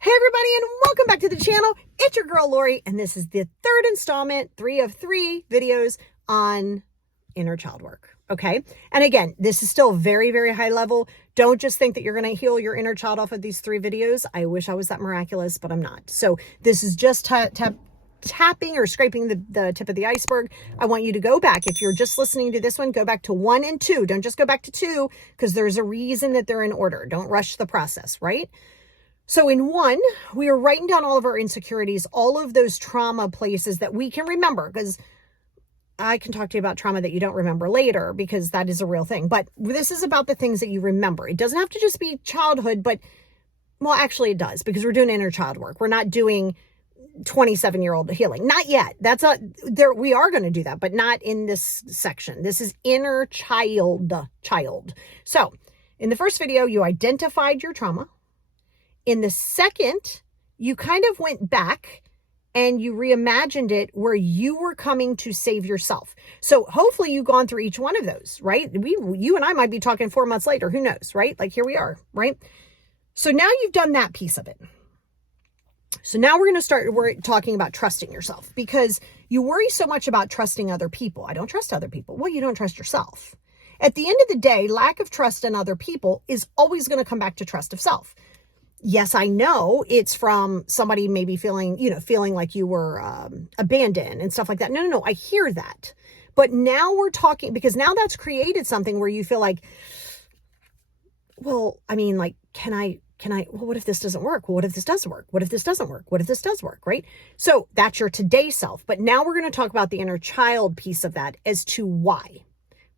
Hey everybody, and welcome back to the channel. It's your girl Lori, and this is the third installment, 3 of 3 videos on inner child work. Okay. And again, this is still very, very high level. Don't just think that you're going to heal your inner child off of these 3 videos. I wish I was that miraculous, but I'm not. So this is just tapping or scraping the tip of the iceberg. I want you to go back. If you're just listening to this one, go back to 1 and 2. Don't just go back to 2 because there's a reason that they're in order. Don't rush the process, right? So in 1, we are writing down all of our insecurities, all of those trauma places that we can remember, because I can talk to you about trauma that you don't remember later, because that is a real thing. But this is about the things that you remember. It doesn't have to just be childhood, but, well, actually it does, because we're doing inner child work. We're not doing 27-year-old healing. Not yet. That's not there. We are going to do that, but not in this section. This is inner child. So in the first video, you identified your trauma. In the second, you kind of went back and you reimagined it where you were coming to save yourself. So hopefully you've gone through each one of those, right? You and I might be talking 4 months later. Who knows, right? Like here we are, right? So now you've done that piece of it. So now we're talking about trusting yourself, because you worry so much about trusting other people. I don't trust other people. Well, you don't trust yourself. At the end of the day, lack of trust in other people is always going to come back to trust of self. Yes, I know it's from somebody maybe feeling like you were abandoned and stuff like that. No. I hear that. But now we're talking, because now that's created something where you feel like, well, I mean, like, well, what if this doesn't work? Well, what if this doesn't work? What if this doesn't work? What if this does work? Right? So that's your today self. But now we're going to talk about the inner child piece of that as to why,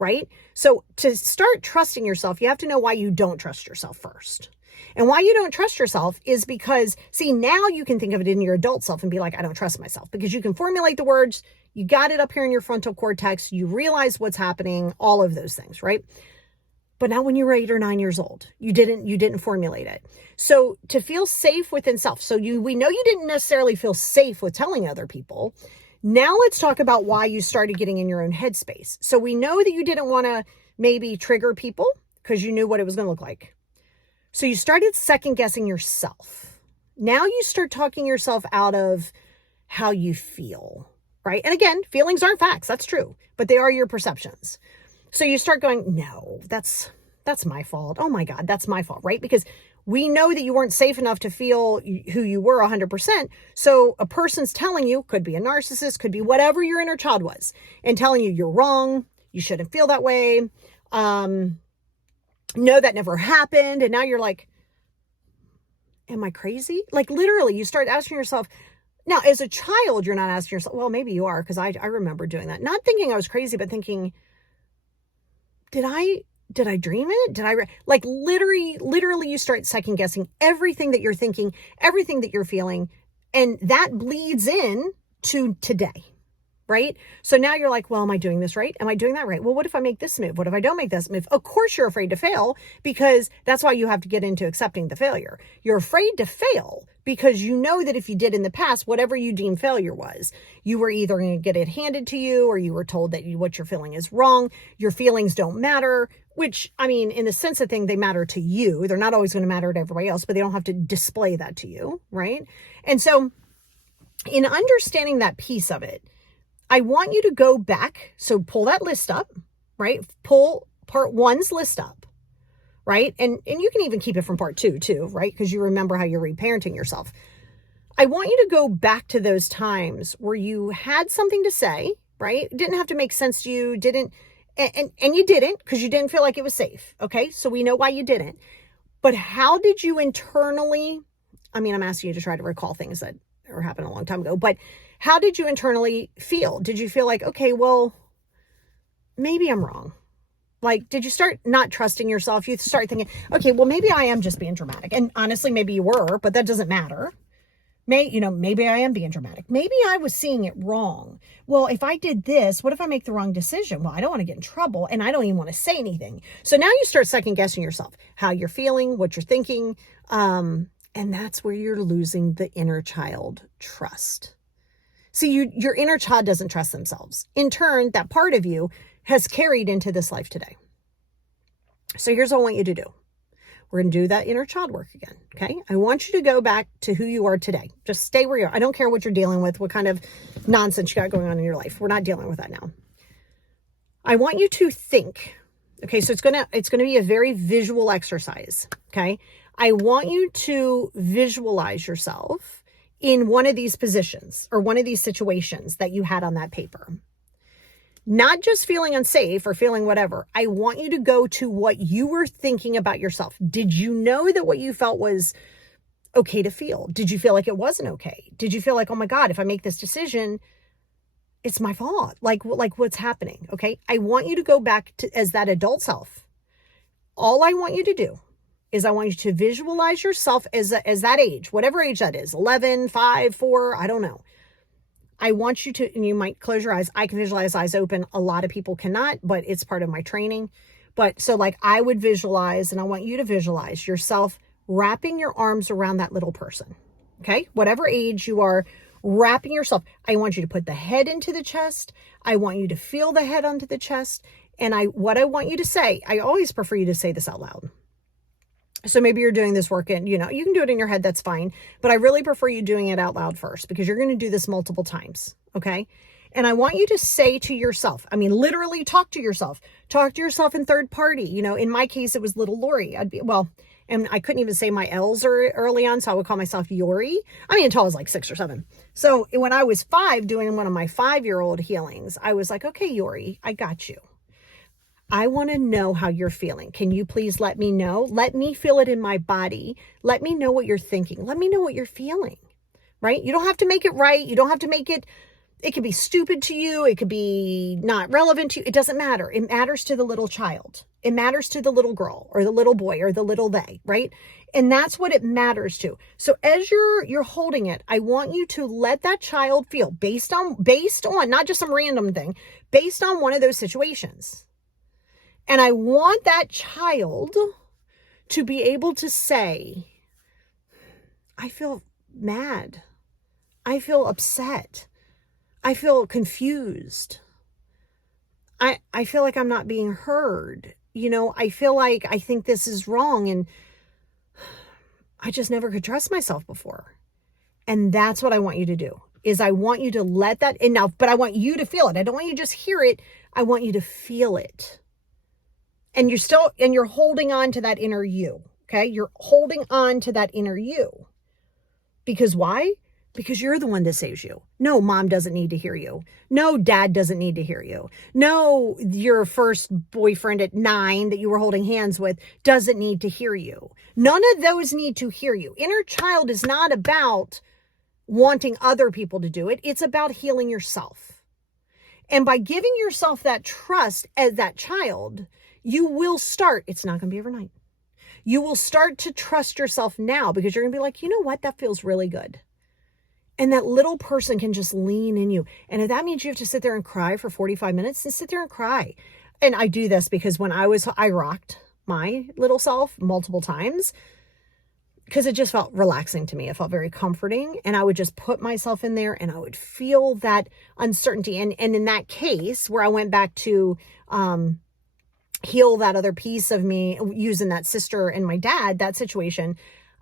right? So to start trusting yourself, you have to know why you don't trust yourself first. And why you don't trust yourself is because, see, now you can think of it in your adult self and be like, I don't trust myself, because you can formulate the words, you got it up here in your frontal cortex, you realize what's happening, all of those things, right? But now when you were 8 or 9 years old, you didn't formulate it. So to feel safe within self, so we know you didn't necessarily feel safe with telling other people. Now let's talk about why you started getting in your own headspace. So we know that you didn't want to maybe trigger people because you knew what it was going to look like. So you started second guessing yourself. Now you start talking yourself out of how you feel, right? And again, feelings aren't facts. That's true, but they are your perceptions. So you start going, no, that's my fault. Oh my God, that's my fault, right? Because we know that you weren't safe enough to feel who you were 100%. So a person's telling you, could be a narcissist, could be whatever your inner child was, and telling you you're wrong, you shouldn't feel that way. No, that never happened. And now you're like, am I crazy? Like literally you start asking yourself. Now as a child, you're not asking yourself, well, maybe you are, because I remember doing that. Not thinking I was crazy, but thinking, did I dream it? Like literally you start second guessing everything that you're thinking, everything that you're feeling. And that bleeds in to today. Right? So now you're like, well, am I doing this right? Am I doing that right? Well, what if I make this move? What if I don't make this move? Of course you're afraid to fail, because that's why you have to get into accepting the failure. You're afraid to fail because you know that if you did in the past, whatever you deem failure was, you were either going to get it handed to you, or you were told that what you're feeling is wrong. Your feelings don't matter, which, I mean, in the sense of thing, they matter to you. They're not always going to matter to everybody else, but they don't have to display that to you. Right? And so in understanding that piece of it, I want you to go back. So pull that list up, right? Pull part 1's list up, right? And you can even keep it from part 2 too, right? Because you remember how you're reparenting yourself. I want you to go back to those times where you had something to say, right? It didn't have to make sense to you, and you didn't, because you didn't feel like it was safe. Okay. So we know why you didn't, but how did you internally, I mean, I'm asking you to try to recall things that happened a long time ago, but how did you internally feel? Did you feel like, okay, well, maybe I'm wrong? Like, did you start not trusting yourself? You start thinking, okay, well, maybe I am just being dramatic. And honestly, maybe you were, but that doesn't matter. Maybe I am being dramatic. Maybe I was seeing it wrong. Well, if I did this, what if I make the wrong decision? Well, I don't want to get in trouble, and I don't even want to say anything. So now you start second guessing yourself, how you're feeling, what you're thinking. And that's where you're losing the inner child trust. See, your inner child doesn't trust themselves. In turn, that part of you has carried into this life today. So here's what I want you to do. We're going to do that inner child work again. Okay. I want you to go back to who you are today. Just stay where you are. I don't care what you're dealing with, what kind of nonsense you got going on in your life. We're not dealing with that now. I want you to think. Okay. So it's going to be a very visual exercise. Okay. I want you to visualize yourself in one of these positions or one of these situations that you had on that paper. Not just feeling unsafe or feeling whatever. I want you to go to what you were thinking about yourself. Did you know that what you felt was okay to feel? Did you feel like it wasn't okay? Did you feel like, oh my God, if I make this decision, it's my fault? Like what's happening? Okay. I want you to go back to as that adult self. All I want you to do is I want you to visualize yourself as that age, whatever age that is, 11, 5, 4, I don't know. I want you to, and you might close your eyes. I can visualize eyes open. A lot of people cannot, but it's part of my training. But so like I would visualize, and I want you to visualize yourself wrapping your arms around that little person. Okay. Whatever age you are, wrapping yourself. I want you to put the head into the chest. I want you to feel the head onto the chest. And what I want you to say, I always prefer you to say this out loud. So maybe you're doing this work and, you can do it in your head. That's fine. But I really prefer you doing it out loud first because you're going to do this multiple times. Okay. And I want you to say to yourself, literally talk to yourself in third party. In my case, it was little Lori. And I couldn't even say my L's early on. So I would call myself Yori. Until I was like 6 or 7. So when I was 5 doing one of my 5-year-old healings, I was like, okay, Yori, I got you. I want to know how you're feeling. Can you please let me know? Let me feel it in my body. Let me know what you're thinking. Let me know what you're feeling, right? You don't have to make it right. You don't have to make it could be stupid to you. It could be not relevant to you. It doesn't matter. It matters to the little child. It matters to the little girl or the little boy or the little they, right? And that's what it matters to. So as you're holding it, I want you to let that child feel based on not just some random thing, based on one of those situations. And I want that child to be able to say, I feel mad. I feel upset. I feel confused. I feel like I'm not being heard. I feel like I think this is wrong and I just never could trust myself before. And that's what I want you to do is I want you to let that in now, but I want you to feel it. I don't want you to just hear it. I want you to feel it. And you're holding on to that inner you. Okay. You're holding on to that inner you. Because why? Because you're the one that saves you. No, mom doesn't need to hear you. No, dad doesn't need to hear you. No, your first boyfriend at 9 that you were holding hands with doesn't need to hear you. None of those need to hear you. Inner child is not about wanting other people to do it. It's about healing yourself. And by giving yourself that trust as that child, you will start, it's not going to be overnight. You will start to trust yourself now because you're going to be like, you know what? That feels really good. And that little person can just lean in you. And if that means you have to sit there and cry for 45 minutes, then sit there and cry. And I do this because when I rocked my little self multiple times because it just felt relaxing to me. It felt very comforting. And I would just put myself in there and I would feel that uncertainty. And in that case where I went back to, heal that other piece of me using that sister and my dad, that situation,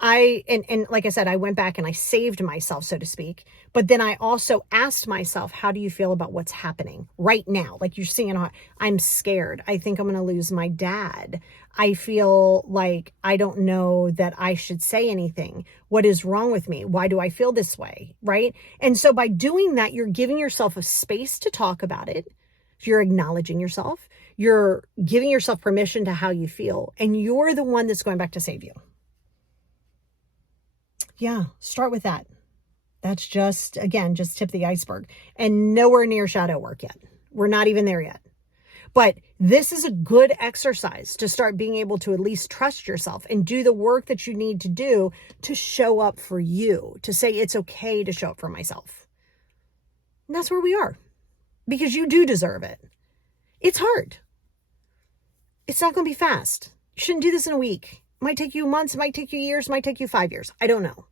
and like I said, I went back and I saved myself, so to speak. But then I also asked myself, how do you feel about what's happening right now? Like you're seeing, I'm scared. I think I'm going to lose my dad. I feel like I don't know that I should say anything. What is wrong with me? Why do I feel this way? Right. And so by doing that, you're giving yourself a space to talk about it. You're acknowledging yourself. You're giving yourself permission to how you feel. And you're the one that's going back to save you. Yeah, start with that. That's just tip the iceberg and nowhere near shadow work yet. We're not even there yet. But this is a good exercise to start being able to at least trust yourself and do the work that you need to do to show up for you, to say it's okay to show up for myself. And that's where we are because you do deserve it. It's hard. It's not going to be fast. You shouldn't do this in a week. It might take you months, it might take you years, it might take you 5 years. I don't know.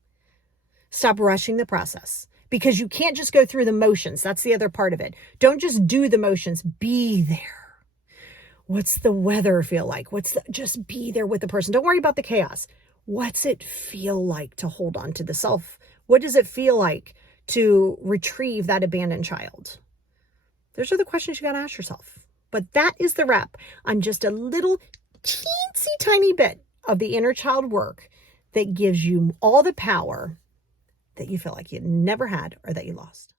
Stop rushing the process because you can't just go through the motions. That's the other part of it. Don't just do the motions. Be there. What's the weather feel like? Just be there with the person. Don't worry about the chaos. What's it feel like to hold on to the self? What does it feel like to retrieve that abandoned child? Those are the questions you got to ask yourself. But that is the wrap on just a little teensy tiny bit of the inner child work that gives you all the power that you feel like you never had or that you lost.